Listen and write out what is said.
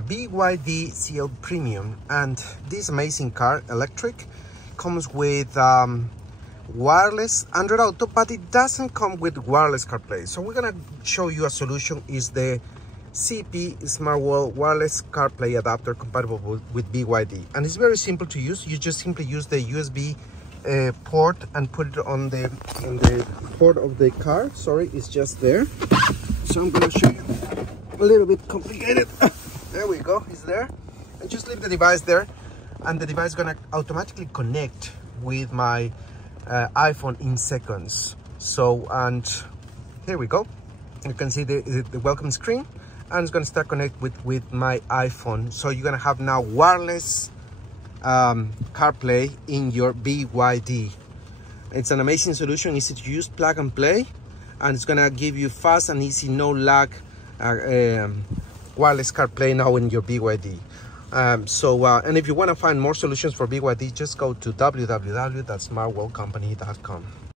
BYD CL Premium, and this amazing car, electric, comes with wireless Android Auto, but it doesn't come with wireless CarPlay. So we're gonna show you a solution. Is the CP Smartworld wireless CarPlay adapter compatible with BYD, and it's very simple to use. You just simply use the USB port and put it on the port of the car. Sorry, it's just there. So I'm gonna show you a little bit complicated. There we go, it's there. And just leave the device there, and the device is gonna automatically connect with my iPhone in seconds. So, and here we go. You can see the welcome screen, and it's gonna start connect with my iPhone. So you're gonna have now wireless CarPlay in your BYD. It's an amazing solution, easy to use, plug and play, and it's gonna give you fast and easy, no lag wireless CarPlay now in your BYD. And if you want to find more solutions for BYD, just go to www.smartworldcompany.com.